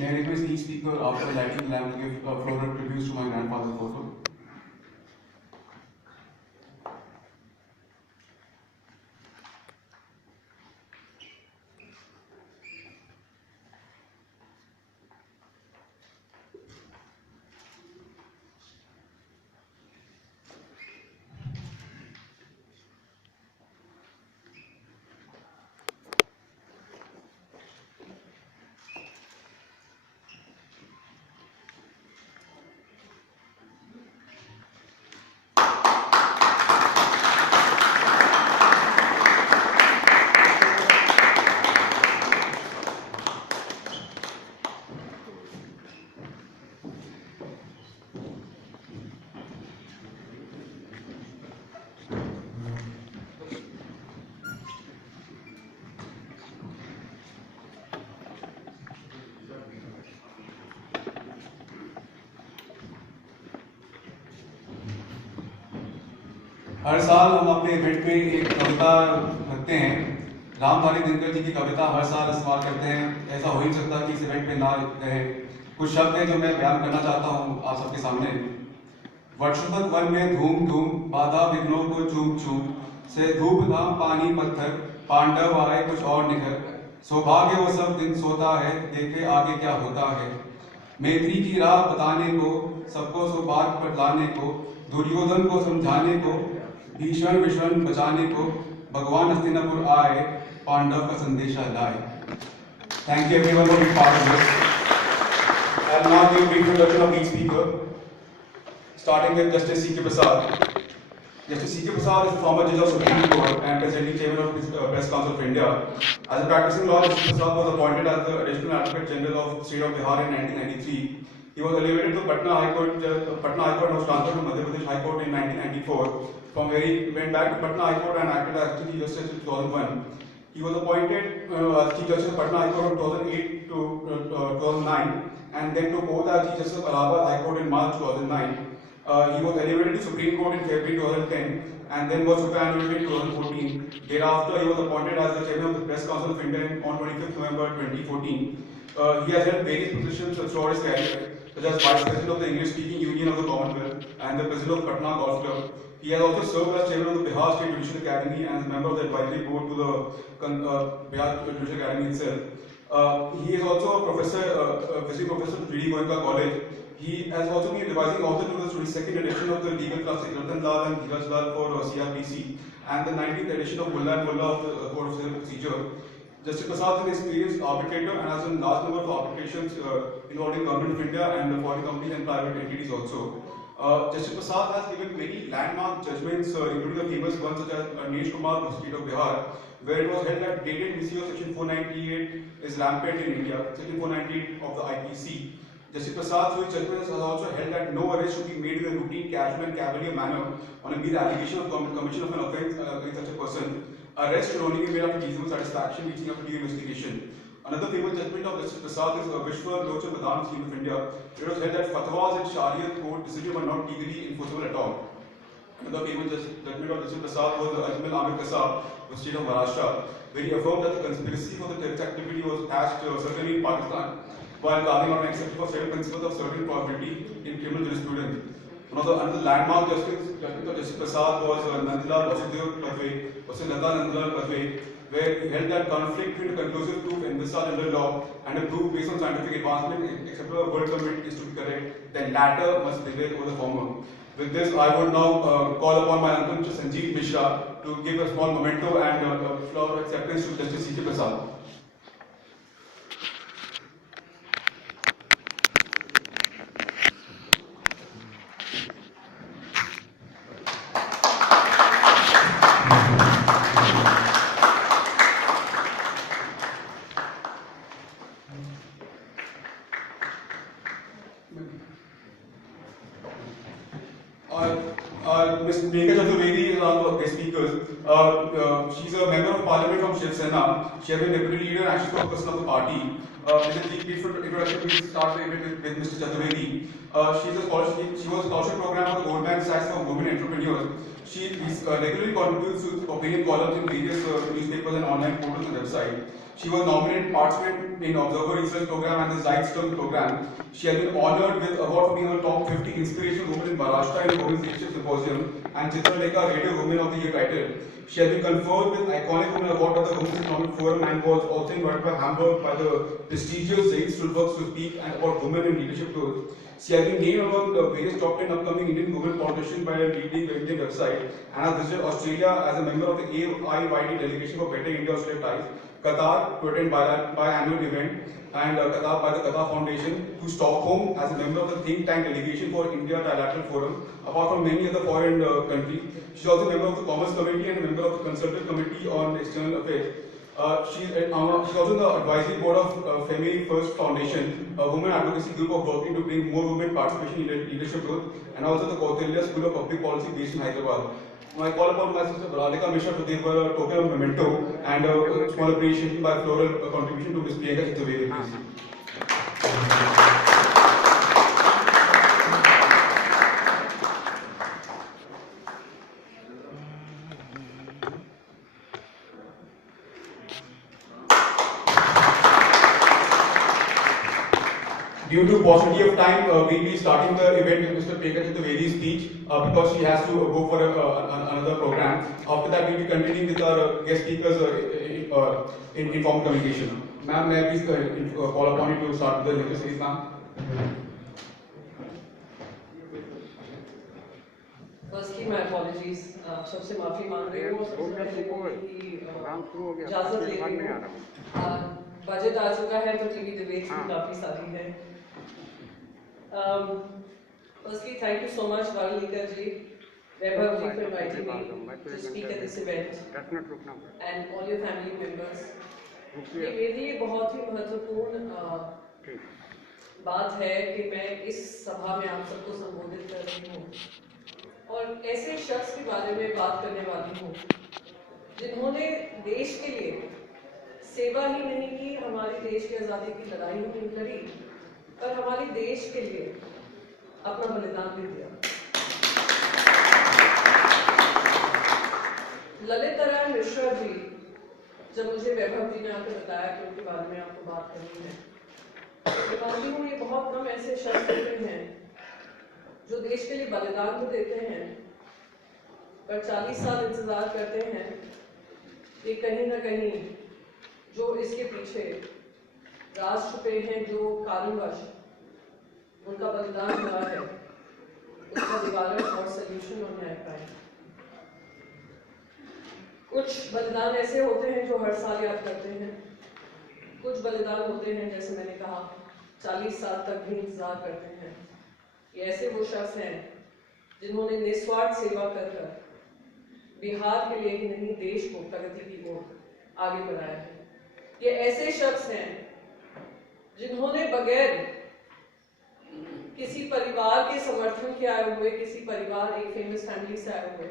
May I request each speaker after lighting the lamp to give a floral tribute to my grandfather's photo? हर साल हम अपने event में एक कविता रखते हैं। रामधारी दिनकर जी की कविता हर साल इस्तेमाल करते हैं। ऐसा हो ही नहीं सकता कि इस इवेंट में ना रहे। कुछ शब्द हैं जो मैं बयान करना चाहता हूँ आप सबके सामने। वर्षों वन में धूम धूम बाधा विघ्नों को चूम चूम से धूप धाम पानी पत्थर पांडव आए कुछ और निखर। सौभाग्य वो सब दिन सोता है देखे आगे क्या होता है। मैत्री की राह बताने को सबको सौभाग्य बतलाने को दुर्योधन को समझाने को भीषण विषण बचाने को भगवान हस्तिनापुर आए पांडव का संदेशा लाए। Thank you everyone for being part of this. I'll now give a brief introduction of each speaker, starting with Justice C.K. Prasad. Justice C.K. Prasad is the former judge of Supreme Court and presently chairman of the Press Council of India. As a practicing law, Justice Prasad was appointed as the Additional Advocate General of the State of Bihar in 1993. He was elevated to Patna High Court and was transferred to Madhya Pradesh High Court in 1994, from where he went back to Patna High Court and acted as Chief Justice in 2001. He was appointed as Chief Justice of Patna High Court from 2008 to 2009, and then took oath as Chief Justice of Allahabad High Court in March 2009. He was elevated to Supreme Court in February 2010, and then was superannuated in 2014. Thereafter, he was appointed as the Chairman of the Press Council of India on 25th November 2014. He has held various positions throughout his career, such as Vice President of the English-Speaking Union of the Commonwealth and the President of Patna Golf Club. He has also served as Chairman of the Bihar State Judicial Academy and is a member of the advisory board to the Bihar Judicial Academy itself. He is also a visiting professor at G.D. Goenka College. He has also been revising author to the 22nd edition of the legal classic Ratan Lal and Dheeraj Lal for CRPC and the 19th edition of Mullah and Mullah of the Code of Civil Procedure. Justice Prasad is an experienced arbitrator and has done large number of arbitrations involving Government of India and foreign companies and private entities also. Justice Prasad has given many landmark judgments, including the famous ones such as Nesh Kumar of the state of Bihar, where it was held that dated misuse of Section 498 is rampant in India, Section 498 of the IPC. Justice Prasad, through his judgments, has also held that no arrest should be made in a routine, casual and cavalier manner on a mere allegation of commission of an offence against such a person. Arrest should only be made after reasonable satisfaction, reaching after due investigation. Another famous judgment of Justice Prasad is Vishwa Lochhan Madan scheme of India. It was held that fatwas and Shariat court decisions were not legally enforceable at all. Another famous judgment of Justice Prasad was the Ajmal Amir Kasab of the state of Maharashtra, where he affirmed that the conspiracy for the terrorist activity was hatched certainly in Pakistan, while carving out an exception for certain principles of certain probability in criminal jurisprudence. Another landmark justice of Justice Prasad was Nandlal Vasudev Padve, versus Lata Nandlal Padve, where he held that conflict between a conclusive proof envisaged under law and a proof based on scientific advancement, except for a word permit is to be correct, then latter must prevail over the former. With this, I would now call upon my uncle, Mr. Sanjeev Mishra, to give a small memento and flower acceptance to Justice C.K. Prasad. Ms. Megha Chaturvedi is one of the guest speakers. She's a member of parliament from Shiv Sena. She has been deputy leader and she's a person of the party. With a brief introduction, we start with Mr. Chaturvedi. She was a scholarship program for the Goldman Sachs for women entrepreneurs. She regularly contributes to opinion columns in various newspapers and online portals and websites. She was nominated participant in Observer Research Program and the Zeitstone Program. She has been honored with award for being on top 50 inspirational women in Maharashtra in the Women's Leadership Symposium and Chitralekha Radio Women of the Year title. She has been conferred with Iconic Women Award by the Women's Economic Forum and was also invited by Hamburg by the prestigious Zeitstone to speak and about women in leadership roles. She has been named among the various top 10 upcoming Indian women politicians by a leading Indian website and has visited Australia as a member of the AIYD delegation for Better India-Australia Ties, Qatar to attend biannual event, and Qatar by the Qatar Foundation, to Stockholm as a member of the think tank delegation for India Trilateral Forum, apart from many other foreign countries. She is also a member of the Commerce Committee and a member of the Consultative Committee on External Affairs. She's also in the advisory board of Female First Foundation, a women advocacy group of working to bring more women participation in leadership roles, and also the Kautilya School of Public Policy based in Hyderabad. I call upon my sister Radhika Mishra to give a token of memento and a small appreciation by floral contribution to Ms. Priyanka Chaturvedi. Due to paucity of time, we'll be starting the event with Mr. Priyanka Chaturvedi's speech because she has to go for another program. After that, we'll be continuing with our guest speakers in informal communication. Ma'am, may I please call upon you to start with the lecture series, ma'am? Firstly, my apologies. सबसे माफी मांग रही हूँ। सबसे पहले कि इजाजत ले रही हूँ। बजट आ चुका है तो टीवी डिबेट्स भी काफी सारी है। Firstly, thank you so much, Varalika ji, Vaibhav ji, for inviting me to speak at this event, and all your family members. ये मेरे लिए बहुत ही महत्वपूर्ण बात है कि मैं इस सभा में आप सबको संबोधित कर रही हूँ और ऐसे शख्स के बारे में बात करने वाली हूँ जिन्होंने देश के लिए सेवा ही नहीं की, हमारे देश की आज़ादी की लड़ाई ही नहीं लड़ी, पर हमारे देश के लिए अपना बलिदान भी दिया। ललित नारायण मिश्रा जी, जब मुझे वैभव जी ने आकर बताया कि उनके बारे में आपको बात करनी है, मैं मानती हूँ ये बहुत कम ऐसे शख्स होते हैं जो देश के लिए बलिदान तो देते हैं, पर 40 साल इंतजार करते हैं कि कहीं ना कहीं जो इसके पीछे राज छुपे हैं, जो कारणवश उनका बलिदान हुआ है, उसका निवारण और सल्यूशन और न्याय पाए। कुछ बलिदान ऐसे होते हैं जो हर साल याद करते हैं, कुछ बलिदान होते हैं जैसे मैंने कहा 40 साल तक भी इंतजार करते हैं। ये ऐसे वो शख्स हैं जिन्होंने निस्वार्थ सेवा कर बिहार के लिए ही नहीं, देश को प्रगति की ओर आगे बढ़ाया है। ये ऐसे शख्स हैं जिन्होंने बगैर किसी परिवार के समर्थन के आए हुए, किसी परिवार एक फेमस फैमिली से आए हुए,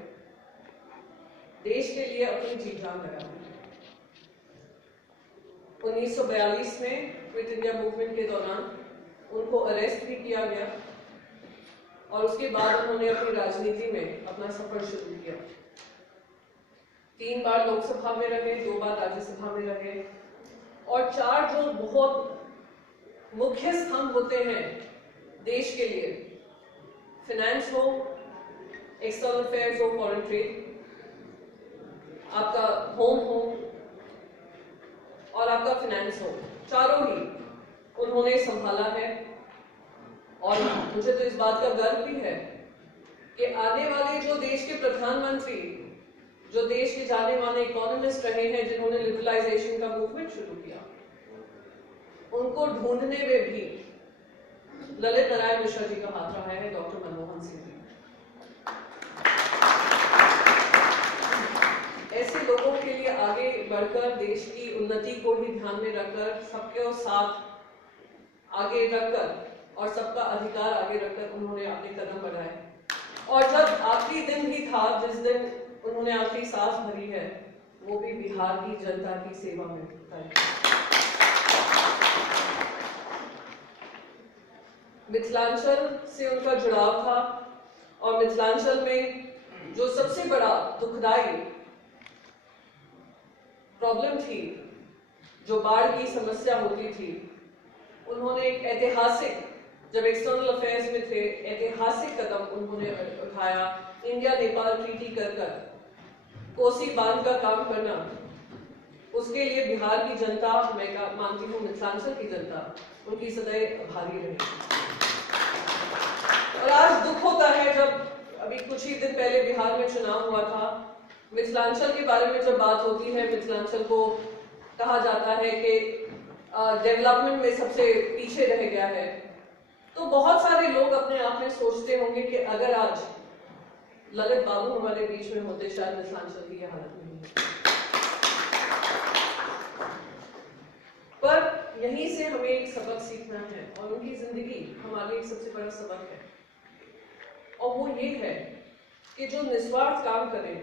देश के लिए अपनी जी जान लगा दी। 1942 में क्विट इंडिया मूवमेंट के दौरान उनको अरेस्ट भी किया गया और उसके बाद उन्होंने अपनी राजनीति में अपना सफर शुरू किया। 3 बार लोकसभा में रहे, 2 बार राज्यसभा में रहे और 4 जो बहुत मुख्य स्तंभ होते हैं देश के लिए, फाइनेंस हो, एक्सटर्नल अफेयर्स हो, फॉरेन ट्रेड, आपका होम हो और आपका फाइनेंस हो, चारों ही उन्होंने संभाला है। और मुझे तो इस बात का गर्व भी है कि आने वाले जो देश के प्रधानमंत्री, जो देश के जाने माने इकोनॉमिस्ट रहे हैं, जिन्होंने लिबरलाइजेशन का मूवमेंट शुरू किया, उनको ढूंढने में भी ललित नारायण मिश्रा जी का हाथ रहा है, डॉक्टर मनमोहन सिंह जी। ऐसे लोगों के लिए आगे बढ़कर, देश की उन्नति को ही ध्यान में रखकर, सबके साथ आगे रखकर और सबका अधिकार आगे रखकर उन्होंने अपने कदम बढ़ाए। और जब आखिरी दिन भी था, जिस दिन उन्होंने आखिरी सांस भरी है, वो भी बिहार की जनता की सेवा में मिथिलांचल से उनका जुड़ाव था और मिथिलांचल में जो सबसे बड़ा दुखदाई प्रॉब्लम थी, जो बाढ़ की समस्या होती थी, उन्होंने एक ऐतिहासिक, जब एक्सटर्नल अफेयर्स में थे, ऐतिहासिक कदम उन्होंने उठाया। इंडिया नेपाल ट्रीटी कर कोसी बांध का काम करना, उसके लिए बिहार की जनता, मैं मानती हूँ मिथिलांचल की जनता, उनकी सदैव आभारी रही। और आज दुख होता है जब अभी कुछ ही दिन पहले बिहार में चुनाव हुआ था, मिथिलांचल के बारे में जब बात होती है, मिथिलांचल को कहा जाता है कि डेवलपमेंट में सबसे पीछे रह गया है, तो बहुत सारे लोग अपने आप में सोचते होंगे कि अगर आज ललित बाबू हमारे बीच में होते, शायद मिथिलांचल की यह हालत नहीं है। पर यहीं से हमें एक सबक सीखना है, और उनकी जिंदगी हमारे लिए सबसे बड़ा सबक है, और वो ये है कि जो निस्वार्थ काम करें,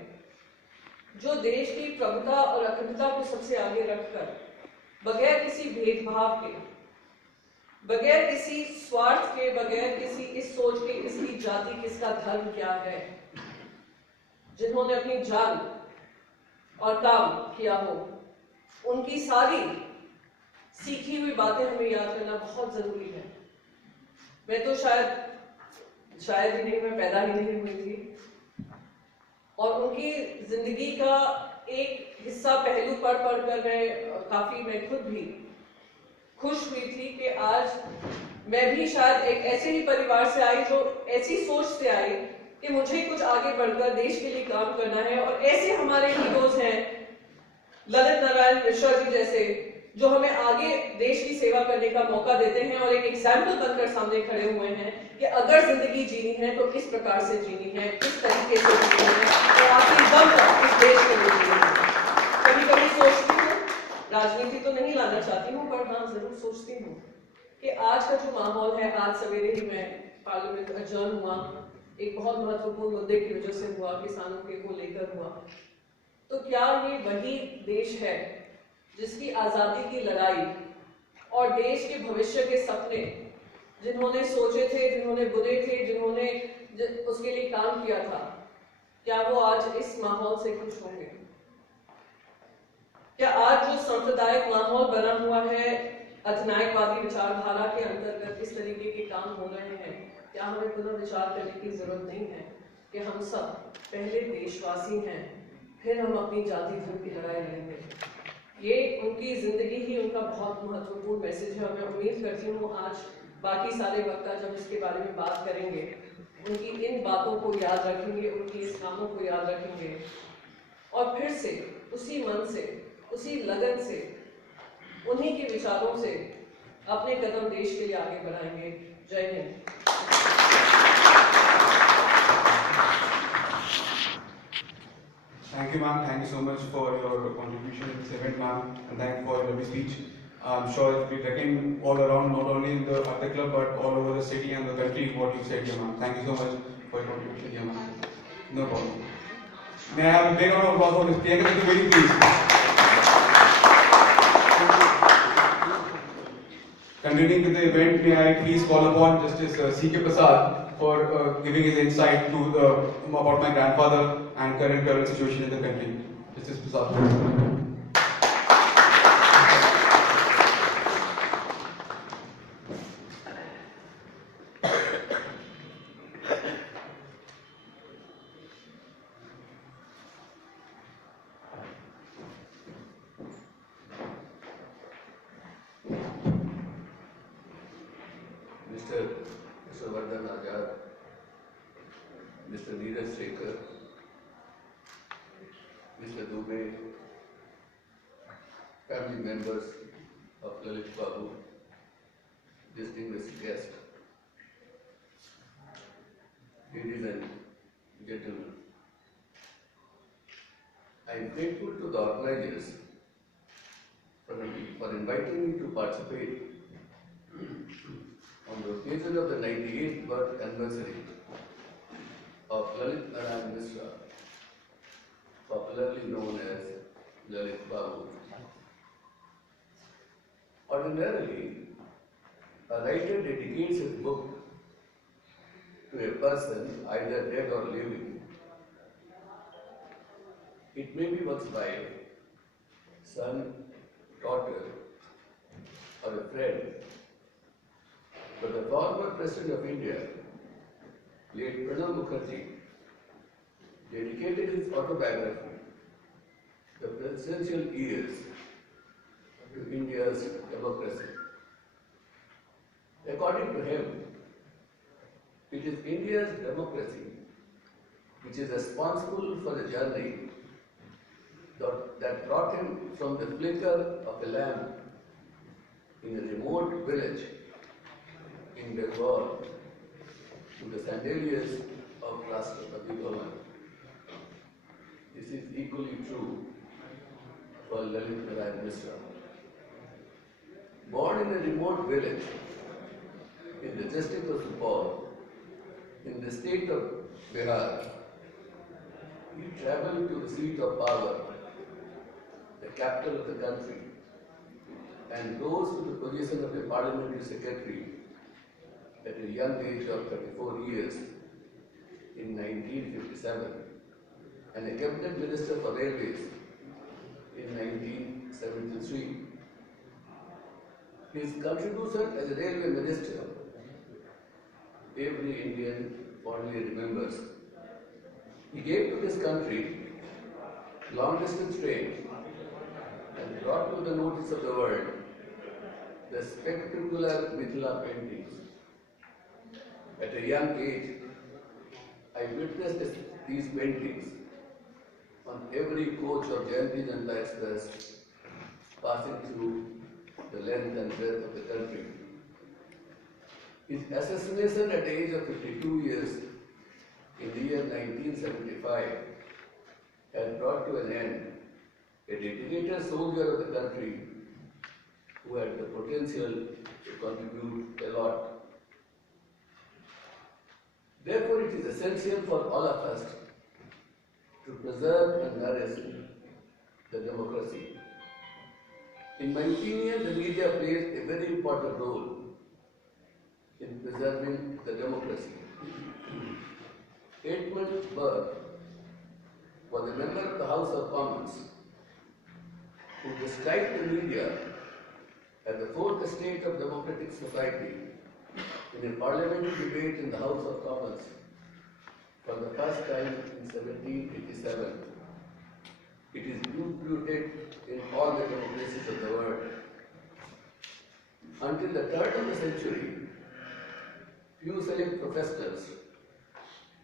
जो देश की प्रभुता और अखंडता को सबसे आगे रखकर, बगैर किसी भेदभाव के, बगैर किसी स्वार्थ के, बगैर किसी इस सोच के किसकी जाति, किसका धर्म क्या है, जिन्होंने अपनी जान और काम किया हो, उनकी सारी सीखी हुई बातें हमें याद करना बहुत जरूरी है। मैं तो शायद ही नहीं, मैं पैदा ही नहीं हुई थी, और उनकी जिंदगी का एक हिस्सा पहलू पढ़कर मैं खुद भी खुश हुई थी कि आज मैं भी शायद एक ऐसे ही परिवार से आई, जो ऐसी सोच से आई कि मुझे कुछ आगे बढ़कर देश के लिए काम करना है। और ऐसे हमारे हीरोज हैं, ललित नारायण मिश्रा जी जैसे, जो हमें आगे देश की सेवा करने का मौका देते हैं और एक एग्जाम्पल बनकर सामने खड़े हुए हैं कि अगर जिंदगी जीनी है तो किस प्रकार से जीनी है, किस तरीके से जीनी है, और आखिरी दम तक इस देश के लिए जीनी है। कभी कभी सोचती हूँ, राजनीति तो नहीं लाना चाहती हूँ, पर हाँ जरूर सोचती हूँ कि आज का जो माहौल है, आज सवेरे ही मैं पार्लियामेंट अडजर्न हुआ, एक बहुत महत्वपूर्ण मुद्दे की वजह से हुआ, किसानों के को लेकर हुआ, तो क्या ये वही देश है जिसकी आजादी की लड़ाई और देश के भविष्य के सपने जिन्होंने सोचे थे, जिन्होंने बुने थे, जिन्होंने उसके लिए काम किया था, क्या वो आज इस माहौल से खुश होंगे? क्या आज जो सांप्रदायिक माहौल बना हुआ है, अधिनायकवादी विचारधारा के अंतर्गत इस तरीके के काम हो रहे हैं, क्या हमें पुनर्विचार करने की जरूरत नहीं है कि हम सब पहले देशवासी हैं, फिर हम अपनी जाति धर्म की लड़ाई लड़ेंगे? ये उनकी जिंदगी ही उनका बहुत महत्वपूर्ण मैसेज है, और मैं उम्मीद करती हूँ आज बाकी सारे वक्ता जब इसके बारे में बात करेंगे, उनकी इन बातों को याद रखेंगे, उनकी इस कामों को याद रखेंगे, और फिर से उसी मन से, उसी लगन से, उन्हीं के विचारों से अपने कदम देश के लिए आगे बढ़ाएंगे। जय Hind. Thank you, ma'am. Thank you so much for your contribution in this event, ma'am, and thank you for your lovely speech. I'm sure it will be reckoned all around, not only in the at the club, but all over the city and the country, what you said here, ma'am. Thank you so much for your contribution here, ma'am. No problem. May I have a big round of applause for Ms. Priyanka Chaturvedi, please? Continuing with the event, may I please call upon Justice C.K. Prasad for giving his insight to about my grandfather and current situation in the country. Justice Prasad. Mr. Vardhan Azad, Mr. Neeraj Shekhar, Mr. Dubey, family members of Lalit Babu, distinguished guests, ladies and gentlemen, I am grateful to the organizers for inviting me to participate on the occasion of the 98th birth anniversary of Lalit Narayan Mishra, popularly known as Lalit Babu. Ordinarily, a writer dedicates his book to a person either dead or living It may be one's wife, son, daughter, or a friend, but the former President of India, late Pranab Mukherjee, dedicated his autobiography, The Presidential Years, to India's democracy. According to him, it is India's democracy which is responsible for the journey that brought him from the flicker of a lamp in a remote village in Bengal to the sandalias of Rashtrapati Bhavan. This is equally true for Lalit Narayan Mishra. Born in a remote village in the district of Supaul, in the state of Bihar, he traveled to the seat of power, the capital of the country, and rose to the position of a parliamentary secretary at a young age of 34 years in 1957 and a cabinet minister for railways in 1973. His contribution as a railway minister, every Indian fondly remembers. He gave to this country long-distance train and brought to the notice of the world the spectacular Mithila paintings. At a young age, I witnessed these paintings on every coach of Jayanti Janata Express passing through the length and breadth of the country. His assassination at the age of 52 years in the year 1975 has brought to an end a dedicated soldier of the country who had the potential to contribute a lot. Therefore, it is essential for all of us to preserve and nourish the democracy. In my opinion, the media plays a very important role in preserving the democracy. Edmund Burke was a member of the House of Commons who described the media as the fourth state of democratic society in a parliamentary debate in the House of Commons for the first time in 1787. It is rooted in all the democracies of the world. Until the turn of the century, few select professionals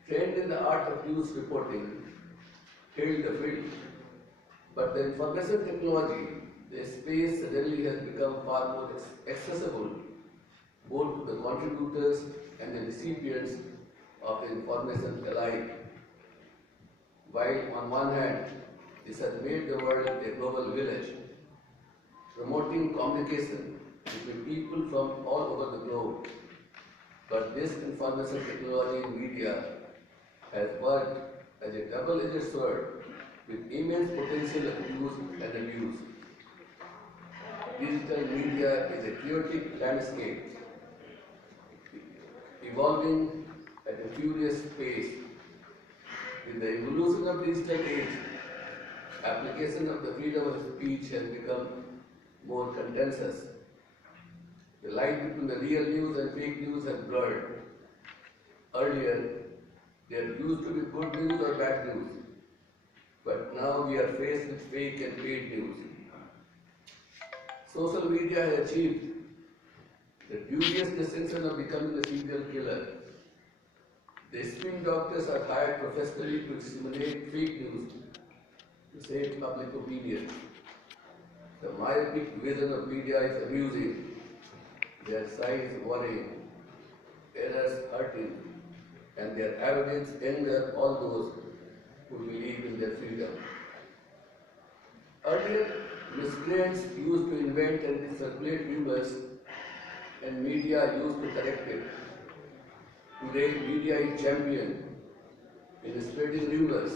trained in the art of news reporting held the field. But the information technology, the space suddenly has become far more accessible both to the contributors and the recipients of the information alike. While on one hand, this has made the world a global village, promoting communication between people from all over the globe. But this information technology in media has worked as a double-edged sword with immense potential of use and abuse. Digital media is a chaotic landscape, evolving at a furious pace. With the evolution of digital age, application of the freedom of speech has become more contentious. The line between the real news and fake news has blurred. Earlier, there used to be good news or bad news, but now we are faced with fake and paid news. Social media has achieved the dubious distinction of becoming a serial killer. The spin doctors are hired professionally to disseminate fake news to save public opinion. The myopic vision of media is amusing, their size worrying, errors hurting, and their arrogance anger all those who believe in their freedom. Earlier, miscreants used to invent and circulate rumors, and media used to correct it. Today, media is champion in spreading rumors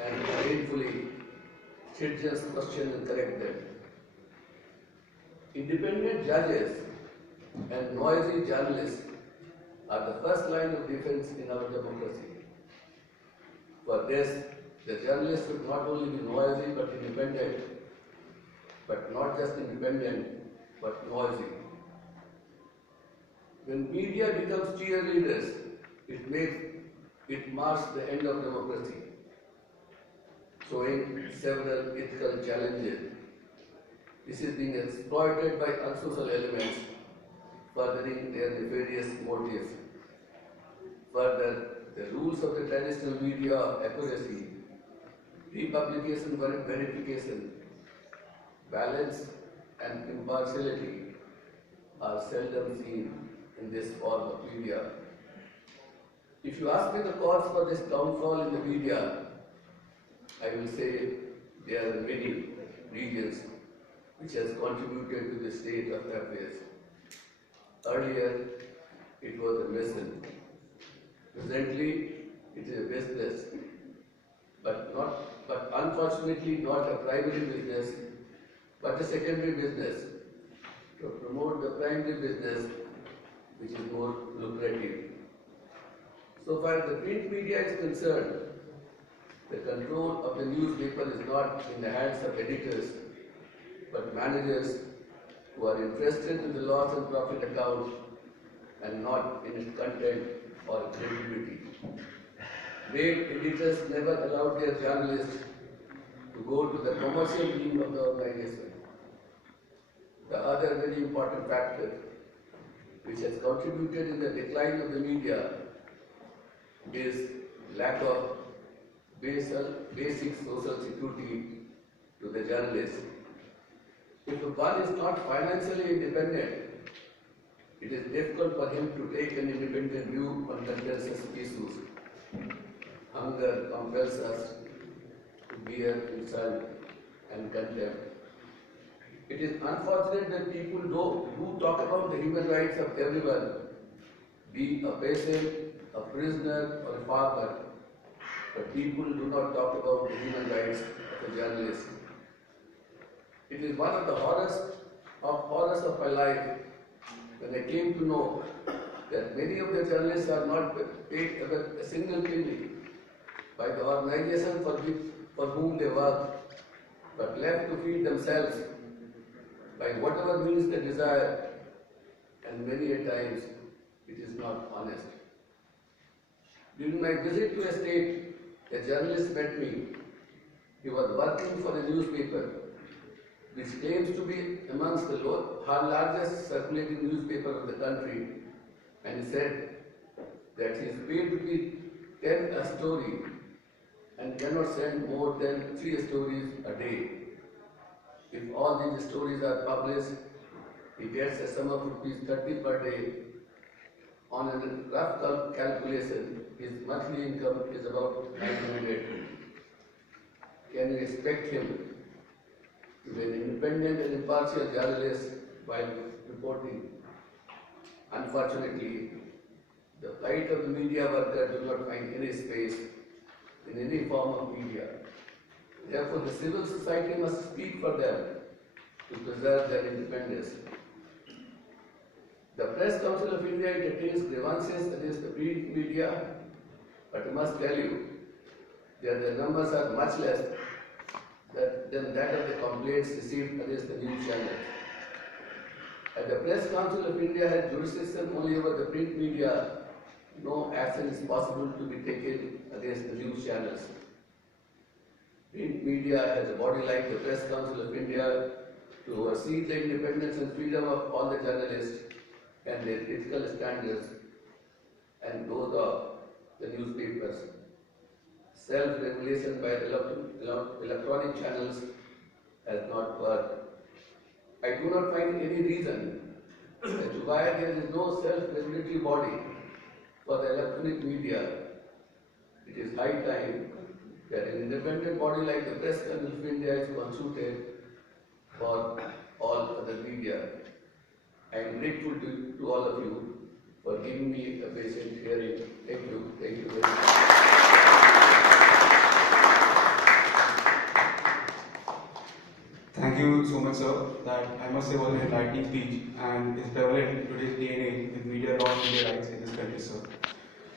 and painfully citizens question and correct them. Independent judges and noisy journalists are the first line of defense in our democracy. For this, The journalist should not only be noisy but independent, but not just independent, but noisy. When media becomes cheerleaders, it marks the end of democracy, showing several ethical challenges. This is being exploited by unsocial elements, furthering their nefarious motives. Further, the rules of the traditional media of accuracy, republication, verification, balance, and impartiality are seldom seen in this form of media. If you ask me the cause for this downfall in the media, I will say there are many reasons which has contributed to the state of affairs. Earlier, it was a mission. Presently, it is a business, but unfortunately not a primary business, but a secondary business to promote the primary business, which is more lucrative. So far as the print media is concerned, the control of the newspaper is not in the hands of editors, but managers who are interested in the loss and profit account and not in its content or credibility. Great editors never allowed their journalists to go to the commercial wing of the organization. The other very important factor which has contributed in the decline of the media is lack of basic social security to the journalist. If one is not financially independent, it is difficult for him to take an independent view on contentious issues. Hunger compels us to bear insult and contempt. It is unfortunate that people who talk about the human rights of everyone, be a patient, a prisoner, or a farmer, but people do not talk about the human rights of a journalist. It is one of the horrors of my life when I came to know that many of the journalists are not paid a single penny by the organization for whom they work, but left to feed themselves by whatever means they desire, and many a times it is not honest. During my visit to a state, a journalist met me. He was working for a newspaper which claims to be amongst the largest circulating newspaper of the country, and he said that he is paid to be 10 a story and cannot send more than 3 stories a day. If all these stories are published, he gets a sum of ₹30 per day. On a rough calculation, his monthly income is about 900. Can you expect him to be an independent and impartial journalist while reporting? Unfortunately, the plight of the media worker does not find any space in any form of media. Therefore, the civil society must speak for them to preserve their independence. The Press Council of India entertains grievances against the print media, but I must tell you that the numbers are much less than that of the complaints received against the news channels. As the Press Council of India has jurisdiction only over the print media, no action is possible to be taken against the news channels. Print media has a body like the Press Council of India to oversee the independence and freedom of all the journalists and their ethical standards and those of the newspapers. Self-regulation by electronic channels has not worked. I do not find any reason as to why there is no self-regulatory body for the electronic media. It is high time that an independent body like the Press Council of India is consulted for all other media. I am grateful to all of you for giving me a patient hearing. Thank you. Thank you very much. Thank you so much, sir. That I must say was an enlightening speech and is prevalent in today's day and age with media law and media rights in this country, sir.